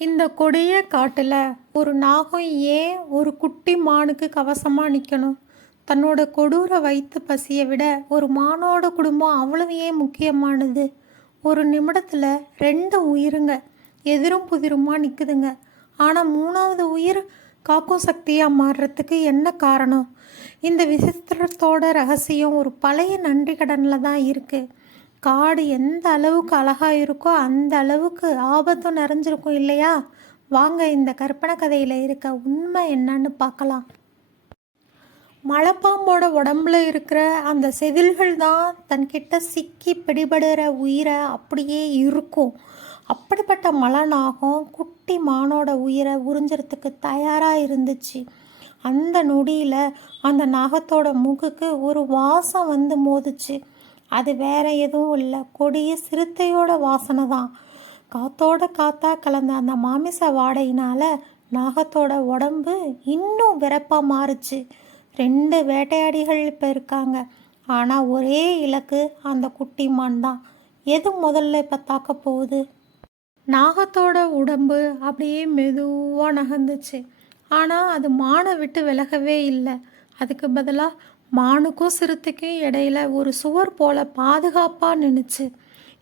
இந்த கொடிய காட்டில் ஒரு நாகம் ஏன் ஒரு குட்டி மானுக்கு கவசமாக நிற்கணும் தன்னோட கொடூர வைத்து பசியை விட ஒரு மானோட குடும்பம் அவ்வளவு ஏன் முக்கியமானது? ஒரு நிமிடத்தில் ரெண்டு உயிருங்க எதிரும் புதிருமா நிற்குதுங்க ஆனால் மூணாவது உயிர் காக்கும் சக்தியாக மாறுறதுக்கு என்ன காரணம்? இந்த விசித்திரத்தோட ரகசியம் ஒரு பழைய நன்றி கடனில் தான் இருக்குது காடு எந்த அளவுக்கு அழகாக இருக்கோ அந்த அளவுக்கு ஆபத்தும் நிறைஞ்சிருக்கும் இல்லையா? வாங்க இந்த கற்பனை கதையில் இருக்க உண்மை என்னன்னு பார்க்கலாம். மலைப்பாம்போட உடம்புல இருக்கிற அந்த செதில்கள் தான் தன்கிட்ட சிக்கி பிடிபடுற உயிரை அப்படியே இருக்கும். அப்படிப்பட்ட மலநாகம் குட்டி மானோட உயிரை உறிஞ்சுறதுக்கு தயாராக இருந்துச்சு. அந்த நொடியில் அந்த நாகத்தோட மூக்குக்கு ஒரு வாசம் வந்து மோதுச்சு. அது வேற எதுவும் இல்லை. கொடிய சிறுத்தையோட வாசனை தான். காத்தோட காத்தா கலந்த அந்த மாமிச வாடையினால நாகத்தோட உடம்பு இன்னும் விறப்பாக மாறுச்சு. ரெண்டு வேட்டையாடிகள் இப்போ இருக்காங்க. ஆனால் ஒரே இலக்கு அந்த குட்டி மான் தான். எது முதல்ல இப்போ தாக்க போகுது? நாகத்தோட உடம்பு அப்படியே மெதுவாக நகர்ந்துச்சு. ஆனால் அது மானை விட்டு விலகவே இல்லை. அதுக்கு பதிலாக மானுக்கும் சிறுத்தைக்கும் இடையில ஒரு சுவர் போல பாதுகாப்பாக நின்றுச்சு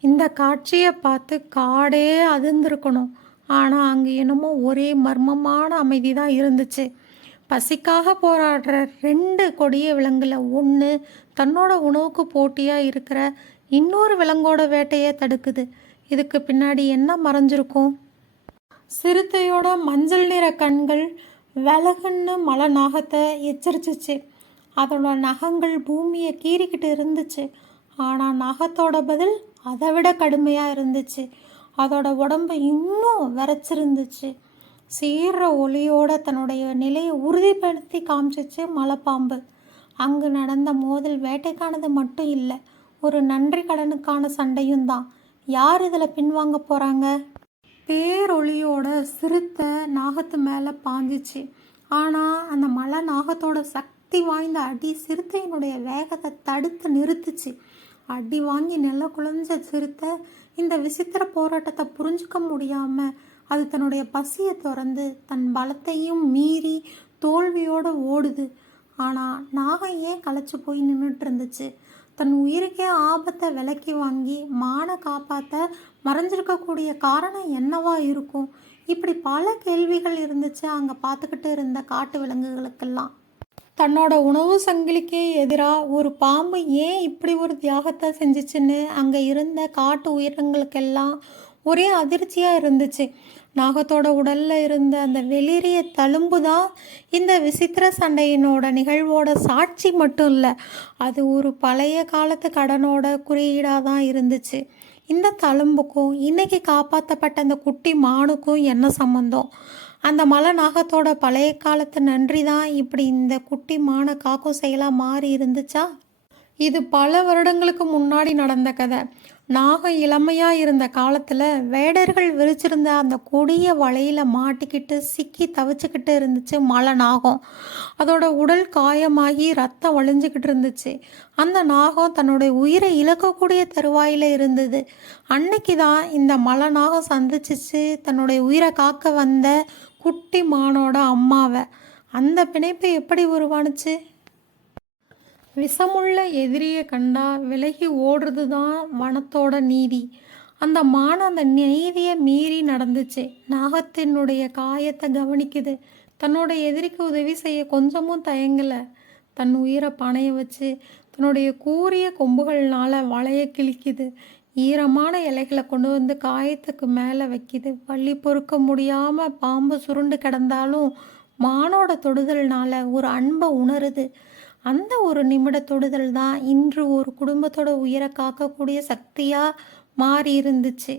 இந்த காட்சியை பார்த்து காடே அதிர்ந்திருக்கணும். ஆனால் அங்கே என்னமோ ஒரே மர்மமான அமைதி தான் இருந்துச்சு. பசிக்காக போராடுற ரெண்டு கொடிய விலங்குல ஒன்று தன்னோட உணவுக்கு போட்டியாக இருக்கிற இன்னொரு விலங்கோட வேட்டையை தடுக்குது. இதுக்கு பின்னாடி என்ன மறைஞ்சிருக்கும்? சிறுத்தையோட மஞ்சள் நிற கண்கள் விலகுன்னு மலை நாகத்தை எச்சரிச்சிச்சு. அதோட நகங்கள் பூமியை கீறிக்கிட்டு இருந்துச்சு. ஆனால் நகத்தோட பதில் அதை விட கடுமையாக இருந்துச்சு. அதோட உடம்பு இன்னும் விரைச்சிருந்துச்சு. சீர்ற ஒளியோட தன்னுடைய நிலையை உறுதிப்படுத்தி காமிச்சிச்சு மலைப்பாம்பு. அங்கு நடந்த மோதல் வேட்டைக்கானது மட்டும் இல்லை ஒரு நன்றி கடனுக்கான சண்டையும் தான். யார் இதில் பின்வாங்க போகிறாங்க பேரொளியோட சிறுத்தை நாகத்து மேலே பாஞ்சிச்சு. ஆனால் அந்த மலை நாகத்தோட சக்தி வாய்ந்த அடி சிறுத்தையினுடைய வேகத்தை தடுத்து நிறுத்துச்சு. அடி வாங்கி நெல்ல குழஞ்ச சிறுத்தை இந்த விசித்திர போராட்டத்தை புரிஞ்சுக்க முடியாமல் அது தன்னுடைய பசியை திறந்து தன் பலத்தையும் மீறி தோல்வியோடு ஓடுது. ஆனால் நாகம் ஏன் களைச்சி போய் நின்றுட்டு இருந்துச்சு தன் உயிருக்கே ஆபத்தை விலக்கி வாங்கி மானை காப்பாற்ற மறைஞ்சிருக்கக்கூடிய காரணம் என்னவா இருக்கும்? இப்படி பல கேள்விகள் இருந்துச்சு. அங்கே பார்த்துக்கிட்டு இருந்த காட்டு விலங்குகளுக்கெல்லாம். தன்னோட உணவு சங்கிலிக்கு எதிராக ஒரு பாம்பு ஏன் இப்படி ஒரு தியாகத்தை செஞ்சுச்சுன்னு அங்கே இருந்த காட்டு உயிரினங்களுக்கெல்லாம் ஒரே அதிர்ச்சியாக இருந்துச்சு. நாகத்தோட உடலில் இருந்த அந்த வெளிரிய தழும்பு தான் இந்த விசித்திர சண்டையினோட நிகழ்வோட சாட்சி மட்டும் இல்லை அது ஒரு பழைய காலத்து கடனோட குறியீடாக தான் இருந்துச்சு. இந்த தழும்புக்கும் இன்னைக்கு காப்பாற்றப்பட்ட அந்த குட்டி மானுக்கும் என்ன சம்மந்தம் அந்த மலை நாகத்தோட பழைய காலத்து நன்றி தான் இப்படி இந்த குட்டி மான காக்கும் செயலாக மாறி இருந்துச்சா? இது பல வருடங்களுக்கு முன்னாடி நடந்த கதை. நாகம் இளமையாக இருந்த காலத்தில் வேடர்கள் விரிச்சிருந்த அந்த கொடிய வலையில் மாட்டிக்கிட்டு சிக்கி தவிச்சுக்கிட்டு இருந்துச்சு மலை நாகம். அதோட உடல் காயமாகி ரத்தம் வழிஞ்சிக்கிட்டு இருந்துச்சு. அந்த நாகம் தன்னுடைய உயிரை இழக்கக்கூடிய தருவாயில் இருந்தது. அன்னைக்கு தான் இந்த மலை நாகம் சந்திச்சிச்சு தன்னுடைய உயிரை காக்க வந்த குட்டி மானோட அம்மாவை. அந்த பிணைப்பு எப்படி உருவானுச்சு? விஷமுள்ள எதிரியை கண்டா விலகி ஓடுறது தான் வனத்தோட நீதி. அந்த மான் அந்த நீதியை மீறி நடந்துச்சு. நாகத்தினுடைய காயத்தை கவனிக்குது. தன்னோட எதிரிக்கு உதவி செய்ய கொஞ்சமும் தயங்கலை. தன் உயிரை பணைய வச்சு தன்னுடைய கூரிய கொம்புகள்னால வளைய கிழிக்குது. ஈரமான இலைகளை கொண்டு வந்து காயத்துக்கு மேலே வைக்கிது. வள்ளி பொறுக்க முடியாமல் பாம்பு சுருண்டு கிடந்தாலும் மானோட தொடுதல்னால ஒரு அன்பை உணருது. அந்த ஒரு நிமிட தொடுதல் தான் இன்று ஒரு குடும்பத்தோட உயிரை காக்கக்கூடிய சக்தியாக மாறி இருந்துச்சு.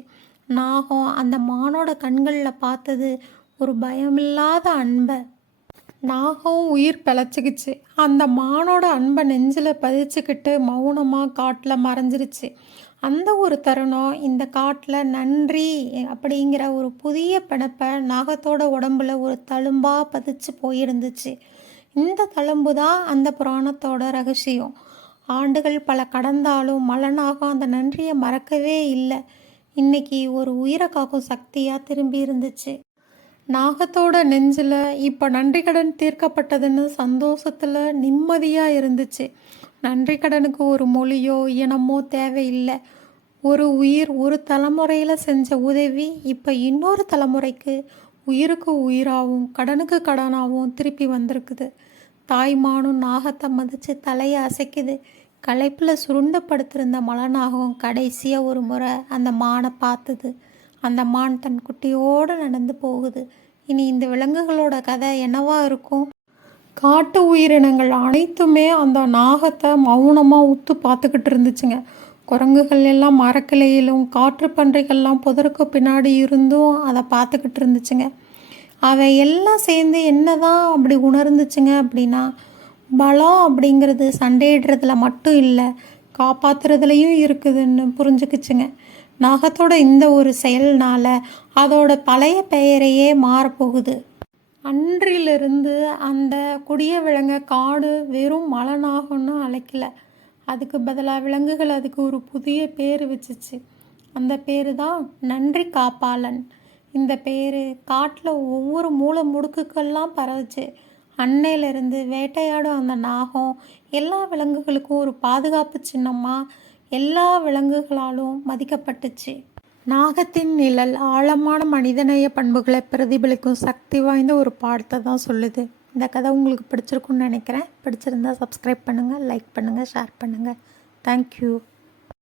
நாகம் அந்த மானோட கண்களில் பார்த்தது ஒரு பயமில்லாத அன்பை. நாகம் உயிர் பிழைச்சிக்கிச்சு. அந்த மானோட அன்பை நெஞ்சில் பதிச்சுக்கிட்டு மௌனமாக காட்டில் மறைஞ்சிருச்சு. அந்த ஒரு தருணம் இந்த காட்டில் நன்றி அப்படிங்கிற ஒரு புதிய பிணப்பை நாகத்தோட உடம்புல ஒரு தழும்பாக பதிச்சு போயிருந்துச்சு. இந்த தழும்பு தான் அந்த புராணத்தோட ரகசியம். ஆண்டுகள் பல கடந்தாலும் மலனாக அந்த நன்றியை மறக்கவே இல்லை. இன்னைக்கு ஒரு உயிரை காக்கும் சக்தியாக திரும்பி இருந்துச்சு. நாகத்தோட நெஞ்சில் இப்போ நன்றி கடன் தீர்க்கப்பட்டதுன்னு சந்தோஷத்தில் நிம்மதியாக இருந்துச்சு. நன்றி கடனுக்கு ஒரு மொழியோ இனமோ தேவையில்லை. ஒரு உயிர் ஒரு தலைமுறையில் செஞ்ச உதவி இப்போ இன்னொரு தலைமுறைக்கு உயிருக்கு உயிராகவும் கடனுக்கு கடனாகவும் திருப்பி வந்திருக்குது. தாய்மானும் நாகத்தை மதித்து தலையை அசைக்குது. களைப்பில் சுருண்டப்படுத்திருந்த மலநாகம் கடைசியாக ஒரு முறை அந்த மானை பார்த்துது. அந்த மான் தன் குட்டியோடு நடந்து போகுது. இனி இந்த விலங்குகளோட கதை என்னவா இருக்கும்? காட்டு உயிரினங்கள் அனைத்துமே அந்த நாகத்தை மௌனமாக உத்து பார்த்துக்கிட்டு இருந்துச்சுங்க. குரங்குகள் எல்லாம் மரக்கிளையிலும் காற்று பன்றிகள்லாம் புதருக்கு பின்னாடி இருந்தும் அதை பார்த்துக்கிட்டு இருந்துச்சுங்க. அவை எல்லாம் சேர்ந்து என்னதான் அப்படி உணர்ந்துச்சுங்க அப்படின்னா பலம் அப்படிங்கிறது சண்டையிடுறதுல மட்டும் இல்லை காப்பாத்துறதுலையும் இருக்குதுன்னு புரிஞ்சுக்கிச்சுங்க. நாகத்தோட இந்த ஒரு செயல்னால் அதோட பழைய பெயரையே மாறப்போகுது. அன்றிலிருந்து அந்த கொடிய விலங்க காடு வெறும் மலநாகம்னு அழைக்கல. அதுக்கு பதிலாக விலங்குகள் அதுக்கு ஒரு புதிய பேர் வச்சுச்சு. அந்த பேர் தான் நன்றி காப்பாளன். இந்த பேர் காட்டில் ஒவ்வொரு மூலை முடுக்குக்கெல்லாம் பரவுச்சு. அன்னையிலிருந்து வேட்டையாடும் அந்த நாகம் எல்லா விலங்குகளுக்கும் ஒரு பாதுகாப்பு சின்னமாக எல்லா விலங்குகளாலும் மதிக்கப்பட்டுச்சு. நாகத்தின் நிழல் ஆழமான மனிதநேய பண்புகளை பிரதிபலிக்கும் சக்தி வாய்ந்த ஒரு பாடத்தை தான் சொல்லுது. இந்த கதை உங்களுக்கு பிடிச்சிருக்குன்னு நினைக்கிறேன். பிடிச்சிருந்தால் சப்ஸ்கிரைப் பண்ணுங்கள் லைக் பண்ணுங்கள் ஷேர் பண்ணுங்கள் தேங்க்யூ